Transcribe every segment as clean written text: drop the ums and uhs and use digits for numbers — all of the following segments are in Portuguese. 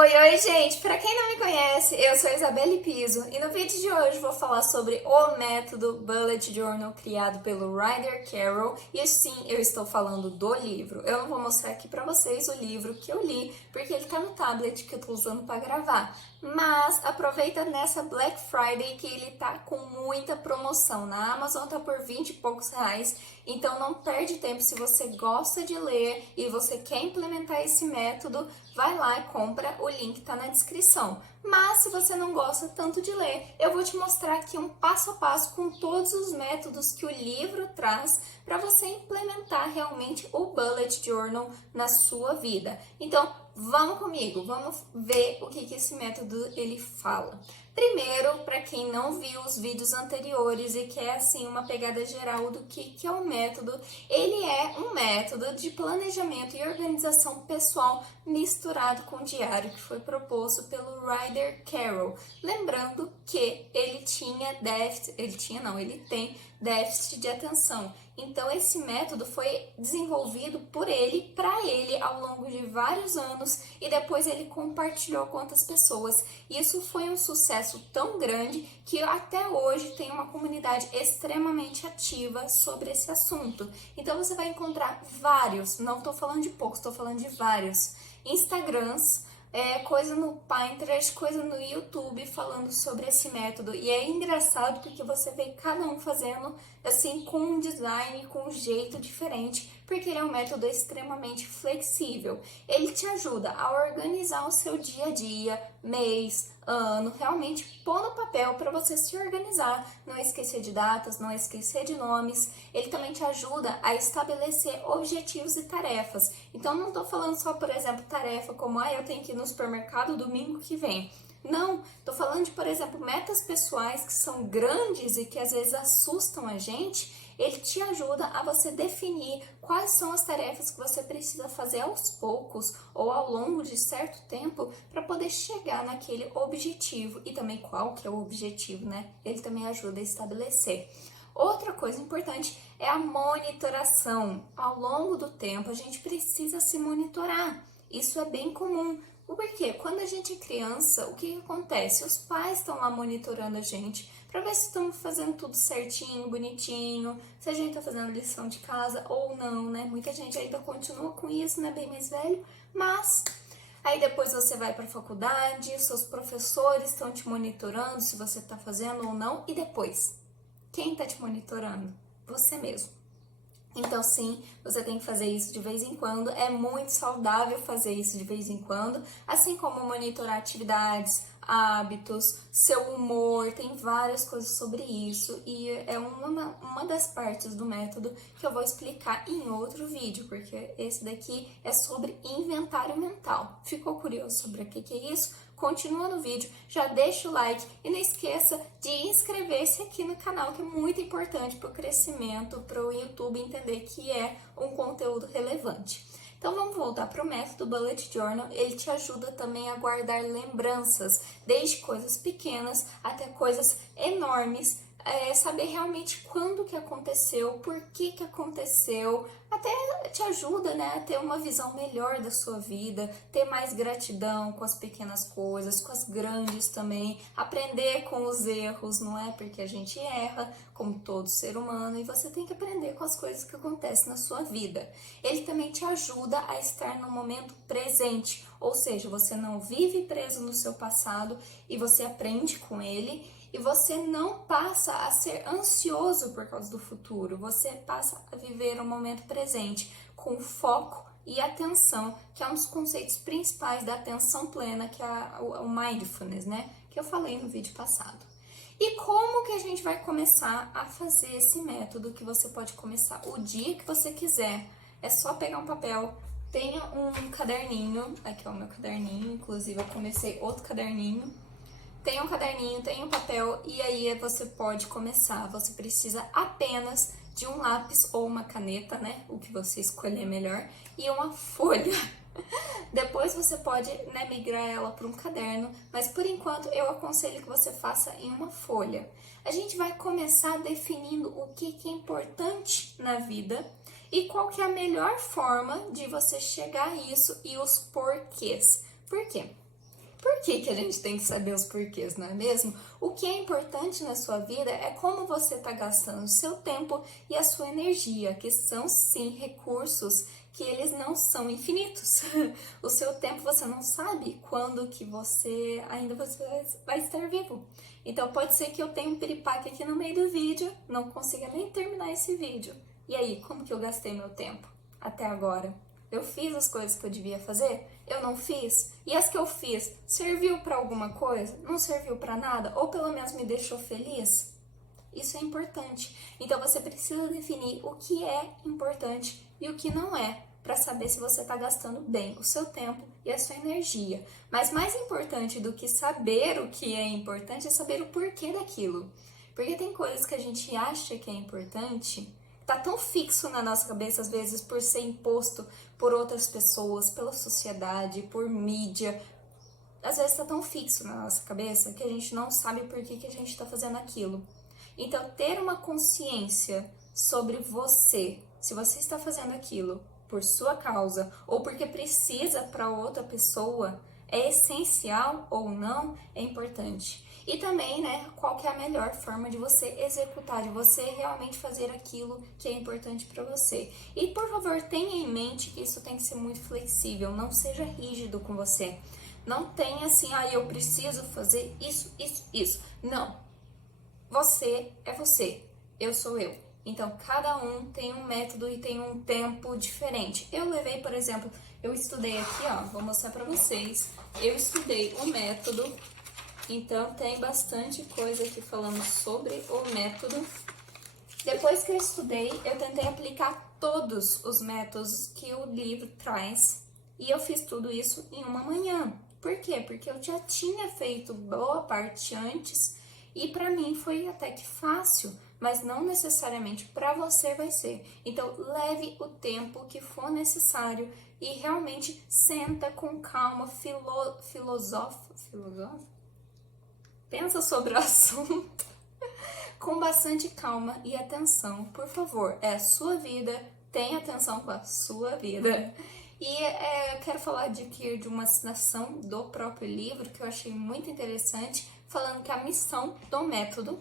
Oi, gente! Para quem não me conhece, eu sou Isabelle Piso e no vídeo de hoje vou falar sobre o método Bullet Journal criado pelo Ryder Carroll. E sim, eu estou falando do livro. Eu não vou mostrar aqui para vocês o livro que eu li, porque ele tá no tablet que eu tô usando para gravar. Mas aproveita nessa Black Friday que ele tá com muita promoção. Na Amazon tá por 20 e poucos reais. Então não perde tempo. Se você gosta de ler e você quer implementar esse método, vai lá e compra. O link tá na descrição. Mas se você não gosta tanto de ler, eu vou te mostrar aqui um passo a passo com todos os métodos que o livro traz para você implementar realmente o Bullet Journal na sua vida. Então, vamos comigo, vamos ver o que esse método ele fala. Primeiro, para quem não viu os vídeos anteriores e quer assim uma pegada geral do que é o método, ele é um método de planejamento e organização pessoal misturado com diário que foi proposto pelo Ryder Carroll. Lembrando que ele tem déficit de atenção. Então esse método foi desenvolvido por ele, para ele, ao longo de vários anos e depois ele compartilhou com outras pessoas. Isso foi um sucesso tão grande que até hoje tem uma comunidade extremamente ativa sobre esse assunto. Então você vai encontrar vários, não estou falando de poucos, estou falando de vários Instagrams, coisa no Pinterest, coisa no YouTube falando sobre esse método. E é engraçado porque você vê cada um fazendo assim com um design, com um jeito diferente, porque ele é um método extremamente flexível. Ele te ajuda a organizar o seu dia a dia, mês, ano, realmente pôr no papel para você se organizar, não esquecer de datas, não esquecer de nomes. Ele também te ajuda a estabelecer objetivos e tarefas. Então não estou falando só, por exemplo, tarefa como eu tenho que ir no supermercado domingo que vem. Não, tô falando de, por exemplo, metas pessoais que são grandes e que às vezes assustam a gente. Ele te ajuda a você definir quais são as tarefas que você precisa fazer aos poucos ou ao longo de certo tempo para poder chegar naquele objetivo. E também qual que é o objetivo, né? Ele também ajuda a estabelecer. Outra coisa importante é a monitoração. Ao longo do tempo, a gente precisa se monitorar. Isso é bem comum. Porque quando a gente é criança, o que acontece? Os pais estão lá monitorando a gente para ver se estamos fazendo tudo certinho, bonitinho, se a gente está fazendo lição de casa ou não, né? Muita gente ainda continua com isso, né? Bem mais velho, mas aí depois você vai para a faculdade, seus professores estão te monitorando se você está fazendo ou não, e depois, quem está te monitorando? Você mesmo. Então sim, você tem que fazer isso de vez em quando, é muito saudável fazer isso de vez em quando, assim como monitorar atividades, hábitos, seu humor, tem várias coisas sobre isso e é uma das partes do método que eu vou explicar em outro vídeo, porque esse daqui é sobre inventário mental. Ficou curioso sobre o que é isso? Continua no vídeo, já deixa o like e não esqueça de inscrever-se aqui no canal, que é muito importante para o crescimento, para o YouTube entender que é um conteúdo relevante. Então vamos voltar para o método Bullet Journal. Ele te ajuda também a guardar lembranças, desde coisas pequenas até coisas enormes, saber realmente quando que aconteceu, por que que aconteceu, até te ajuda, né, a ter uma visão melhor da sua vida, ter mais gratidão com as pequenas coisas, com as grandes também, aprender com os erros, não é? Porque a gente erra, como todo ser humano, e você tem que aprender com as coisas que acontecem na sua vida. Ele também te ajuda a estar no momento presente, ou seja, você não vive preso no seu passado e você aprende com ele, e você não passa a ser ansioso por causa do futuro, você passa a viver o momento presente com foco e atenção, que é um dos conceitos principais da atenção plena, que é o mindfulness, né? Que eu falei no vídeo passado. E como que a gente vai começar a fazer esse método, que você pode começar o dia que você quiser? É só pegar um papel, tenha um caderninho, aqui é o meu caderninho, inclusive eu comecei outro caderninho. Tem um caderninho, tem um papel e aí você pode começar. Você precisa apenas de um lápis ou uma caneta, né? O que você escolher melhor, e uma folha. Depois você pode, né, migrar ela para um caderno, mas por enquanto eu aconselho que você faça em uma folha. A gente vai começar definindo o que é importante na vida e qual que é a melhor forma de você chegar a isso e os porquês. Por quê? por que que a gente tem que saber os porquês, não é mesmo? O que é importante na sua vida é como você está gastando o seu tempo e a sua energia, que são sim recursos que eles não são infinitos. O seu tempo você não sabe quando que você vai estar vivo. Então pode ser que eu tenha um piripaque aqui no meio do vídeo, não consiga nem terminar esse vídeo. E aí, como que eu gastei meu tempo até agora? Eu fiz as coisas que eu devia fazer? Eu não fiz? E as que eu fiz, serviu para alguma coisa? Não serviu para nada? Ou pelo menos me deixou feliz? Isso é importante. Então você precisa definir o que é importante e o que não é, para saber se você está gastando bem o seu tempo e a sua energia. Mas mais importante do que saber o que é importante é saber o porquê daquilo. Porque tem coisas que a gente acha que é importante, tá tão fixo na nossa cabeça, às vezes, por ser imposto por outras pessoas, pela sociedade, por mídia. Às vezes tá tão fixo na nossa cabeça que a gente não sabe por que a gente está fazendo aquilo. Então, ter uma consciência sobre você, se você está fazendo aquilo por sua causa ou porque precisa para outra pessoa, é essencial ou não, é importante. E também, né, qual que é a melhor forma de você executar, de você realmente fazer aquilo que é importante para você. E, por favor, tenha em mente que isso tem que ser muito flexível, não seja rígido com você. Não tenha assim, eu preciso fazer isso, isso, isso. Não. Você é você, eu sou eu. Então, cada um tem um método e tem um tempo diferente. Eu levei, por exemplo, eu estudei aqui, vou mostrar pra vocês. Eu estudei o método, então tem bastante coisa aqui falando sobre o método. Depois que eu estudei, eu tentei aplicar todos os métodos que o livro traz. E eu fiz tudo isso em uma manhã. Por quê? Porque eu já tinha feito boa parte antes. E para mim foi até que fácil, mas não necessariamente para você vai ser. Então leve o tempo que for necessário e realmente senta com calma, filosofa? Pensa sobre o assunto com bastante calma e atenção, por favor. É a sua vida, tenha atenção com a sua vida. E eu quero falar aqui de uma citação do próprio livro que eu achei muito interessante, falando que a missão do método,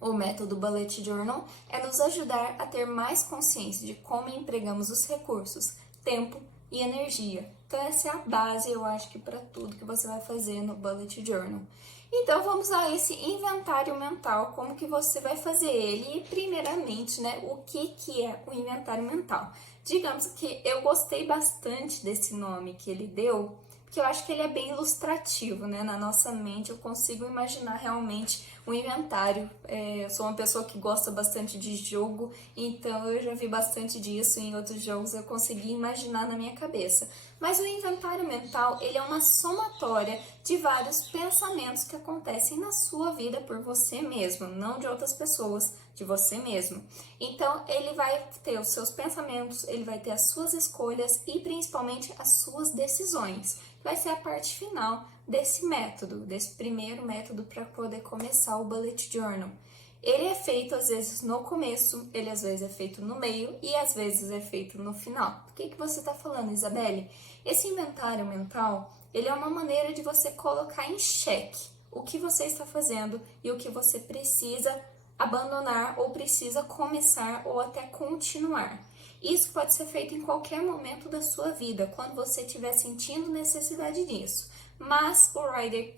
o método Bullet Journal, é nos ajudar a ter mais consciência de como empregamos os recursos, tempo e energia. Então essa é a base, eu acho que para tudo que você vai fazer no Bullet Journal. Então vamos a esse inventário mental, como que você vai fazer ele e primeiramente, né, o que é o inventário mental. Digamos que eu gostei bastante desse nome que ele deu, porque eu acho que ele é bem ilustrativo, né? Na nossa mente eu consigo imaginar realmente um inventário. Eu sou uma pessoa que gosta bastante de jogo, então eu já vi bastante disso em outros jogos, eu consegui imaginar na minha cabeça. Mas o inventário mental, ele é uma somatória de vários pensamentos que acontecem na sua vida por você mesmo, não de outras pessoas, de você mesmo. Então, ele vai ter os seus pensamentos, ele vai ter as suas escolhas e principalmente as suas decisões. Vai ser a parte final desse método, desse primeiro método para poder começar o Bullet Journal. Ele é feito às vezes no começo, ele às vezes é feito no meio e às vezes é feito no final. O que você está falando, Isabelle? Esse inventário mental, ele é uma maneira de você colocar em xeque o que você está fazendo e o que você precisa abandonar ou precisa começar ou até continuar. Isso pode ser feito em qualquer momento da sua vida, quando você estiver sentindo necessidade disso. Mas o Ryder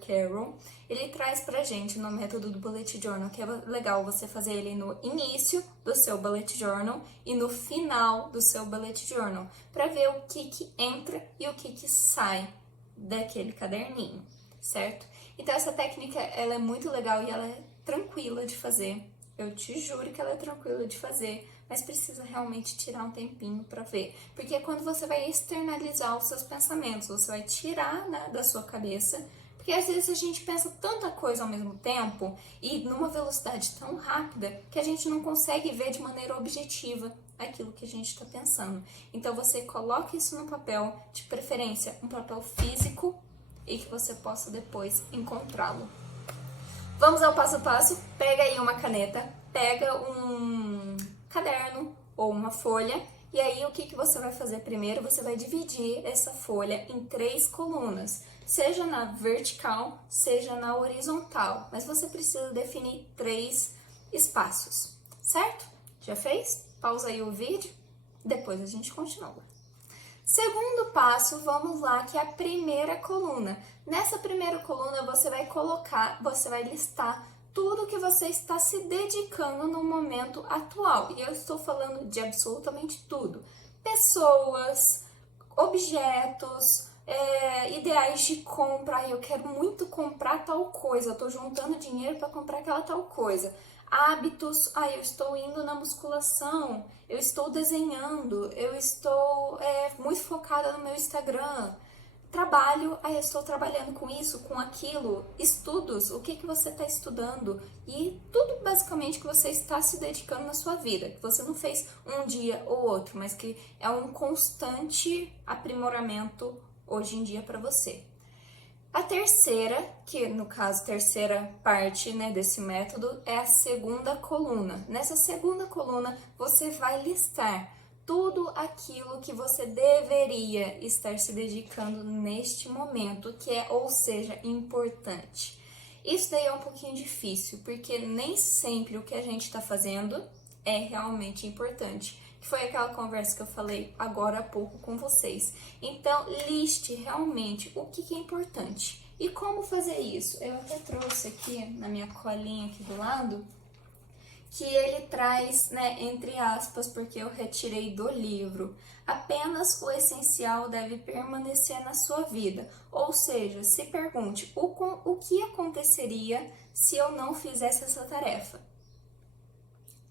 Carroll, ele traz pra gente no método do Bullet Journal, que é legal você fazer ele no início do seu Bullet Journal e no final do seu Bullet Journal, para ver o que entra e o que sai daquele caderninho, certo? Então essa técnica, ela é muito legal e ela é tranquila de fazer. Eu te juro que ela é tranquila de fazer, mas precisa realmente tirar um tempinho para ver. Porque é quando você vai externalizar os seus pensamentos, você vai tirar, né, da sua cabeça. Porque às vezes a gente pensa tanta coisa ao mesmo tempo e numa velocidade tão rápida que a gente não consegue ver de maneira objetiva aquilo que a gente está pensando. Então você coloca isso no papel, de preferência um papel físico, e que você possa depois encontrá-lo. Vamos ao passo a passo. Pega aí uma caneta, pega um caderno ou uma folha, e aí o que você vai fazer primeiro? Você vai dividir essa folha em 3 colunas. seja na vertical, seja na horizontal, mas você precisa definir 3 espaços, certo? Já fez? Pausa aí o vídeo, depois a gente continua. Segundo passo, vamos lá, que é a primeira coluna. Nessa primeira coluna você vai listar tudo que você está se dedicando no momento atual. E eu estou falando de absolutamente tudo. Pessoas, objetos, ideais de compra. Eu quero muito comprar tal coisa, eu estou juntando dinheiro para comprar aquela tal coisa. Hábitos, eu estou indo na musculação, eu estou desenhando, eu estou muito focada no meu Instagram. Trabalho, eu estou trabalhando com isso, com aquilo. Estudos, o que você está estudando. E tudo basicamente que você está se dedicando na sua vida. Que você não fez um dia ou outro, mas que é um constante aprimoramento hoje em dia para você. A terceira, que no caso, terceira parte, né, desse método, é a segunda coluna. Nessa segunda coluna, você vai listar tudo aquilo que você deveria estar se dedicando neste momento, ou seja, importante. Isso daí é um pouquinho difícil, porque nem sempre o que a gente está fazendo é realmente importante. Que foi aquela conversa que eu falei agora há pouco com vocês. Então, liste realmente o que é importante. E como fazer isso? Eu até trouxe aqui na minha colinha aqui do lado, que ele traz, né, entre aspas, porque eu retirei do livro, apenas o essencial deve permanecer na sua vida. Ou seja, se pergunte, o que aconteceria se eu não fizesse essa tarefa?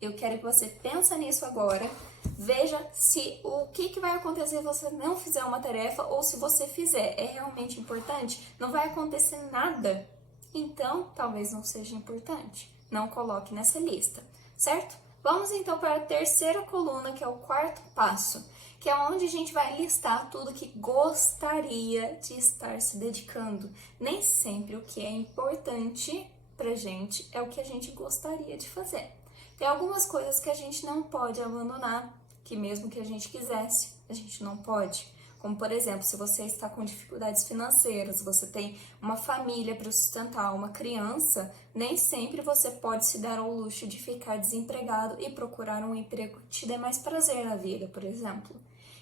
Eu quero que você pense nisso agora, veja se o que vai acontecer se você não fizer uma tarefa ou se você fizer. É realmente importante? Não vai acontecer nada? Então, talvez não seja importante. Não coloque nessa lista, certo? Vamos então para a terceira coluna, que é o quarto passo, que é onde a gente vai listar tudo que gostaria de estar se dedicando. Nem sempre o que é importante pra gente é o que a gente gostaria de fazer. Tem algumas coisas que a gente não pode abandonar, que mesmo que a gente quisesse, a gente não pode. Como, por exemplo, se você está com dificuldades financeiras, você tem uma família para sustentar, uma criança, nem sempre você pode se dar ao luxo de ficar desempregado e procurar um emprego que te dê mais prazer na vida, por exemplo.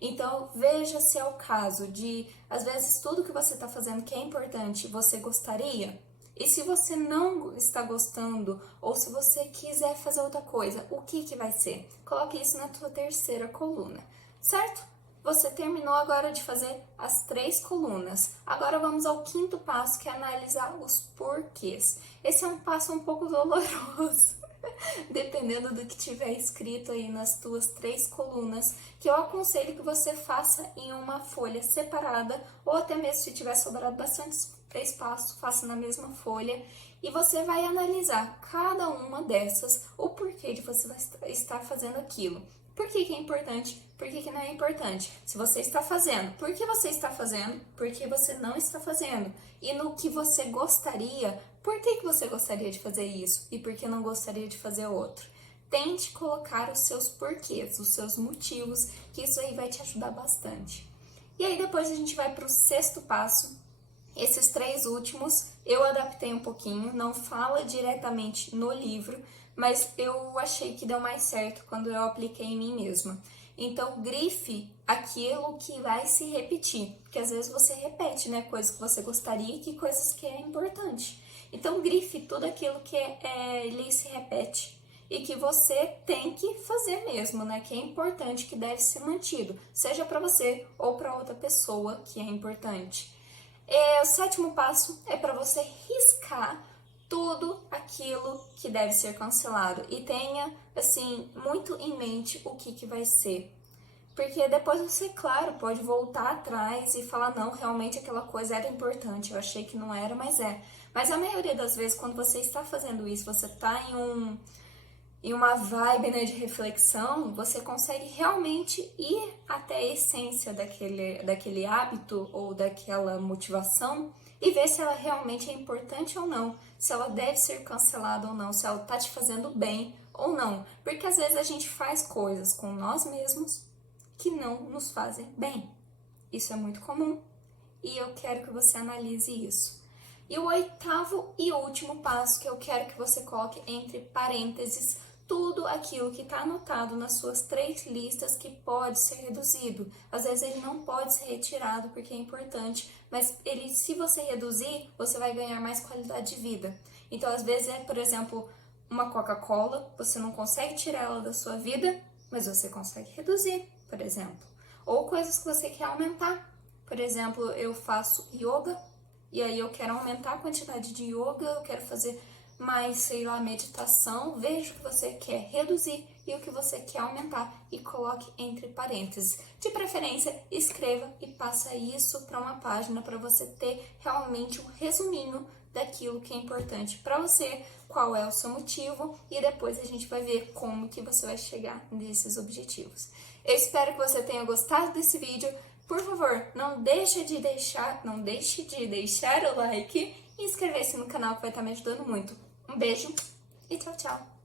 Então, veja se é o caso de, às vezes, tudo que você está fazendo que é importante, você gostaria. E se você não está gostando, ou se você quiser fazer outra coisa, o que vai ser? Coloque isso na tua terceira coluna, certo? Você terminou agora de fazer as 3 colunas. Agora vamos ao quinto passo, que é analisar os porquês. Esse é um passo um pouco doloroso, dependendo do que tiver escrito aí nas tuas 3 colunas, que eu aconselho que você faça em uma folha separada, ou até mesmo se tiver sobrado bastante espaço, faça na mesma folha, e você vai analisar cada uma dessas, o porquê de você estar fazendo aquilo. Por que é importante? Por que não é importante? Se você está fazendo, por que você está fazendo? Por que você não está fazendo? E no que você gostaria, por que você gostaria de fazer isso? E por que não gostaria de fazer outro? Tente colocar os seus porquês, os seus motivos, que isso aí vai te ajudar bastante. E aí depois a gente vai para o 6º passo. Esses 3 últimos eu adaptei um pouquinho, não fala diretamente no livro, mas eu achei que deu mais certo quando eu apliquei em mim mesma. Então, grife aquilo que vai se repetir, porque às vezes você repete, né, coisas que você gostaria e que coisas que é importante. Então, grife tudo aquilo que ele se repete e que você tem que fazer mesmo, né, que é importante, que deve ser mantido, seja para você ou para outra pessoa que é importante. O 7º passo é para você riscar tudo aquilo que deve ser cancelado e tenha, assim, muito em mente o que vai ser. Porque depois você, claro, pode voltar atrás e falar, não, realmente aquela coisa era importante, eu achei que não era, mas é. Mas a maioria das vezes, quando você está fazendo isso, você está em uma vibe, né, de reflexão, você consegue realmente ir até a essência daquele hábito ou daquela motivação e ver se ela realmente é importante ou não, se ela deve ser cancelada ou não, se ela tá te fazendo bem ou não. Porque às vezes a gente faz coisas com nós mesmos que não nos fazem bem. Isso é muito comum. e eu quero que você analise isso. E o oitavo e último passo que eu quero que você coloque entre parênteses tudo aquilo que está anotado nas suas 3 listas que pode ser reduzido. Às vezes ele não pode ser retirado porque é importante, mas ele, se você reduzir, você vai ganhar mais qualidade de vida. Então, às vezes por exemplo, uma Coca-Cola, você não consegue tirar ela da sua vida, mas você consegue reduzir, por exemplo. Ou coisas que você quer aumentar. Por exemplo, eu faço yoga, e aí eu quero aumentar a quantidade de yoga, eu quero fazer mais, sei lá, meditação. Veja o que você quer reduzir e o que você quer aumentar e coloque entre parênteses. De preferência, escreva e passa isso para uma página para você ter realmente um resuminho daquilo que é importante para você, qual é o seu motivo e depois a gente vai ver como que você vai chegar nesses objetivos. Eu espero que você tenha gostado desse vídeo. Por favor, não deixe de deixar o like e inscrever-se no canal que vai estar me ajudando muito. Um beijo e tchau, tchau!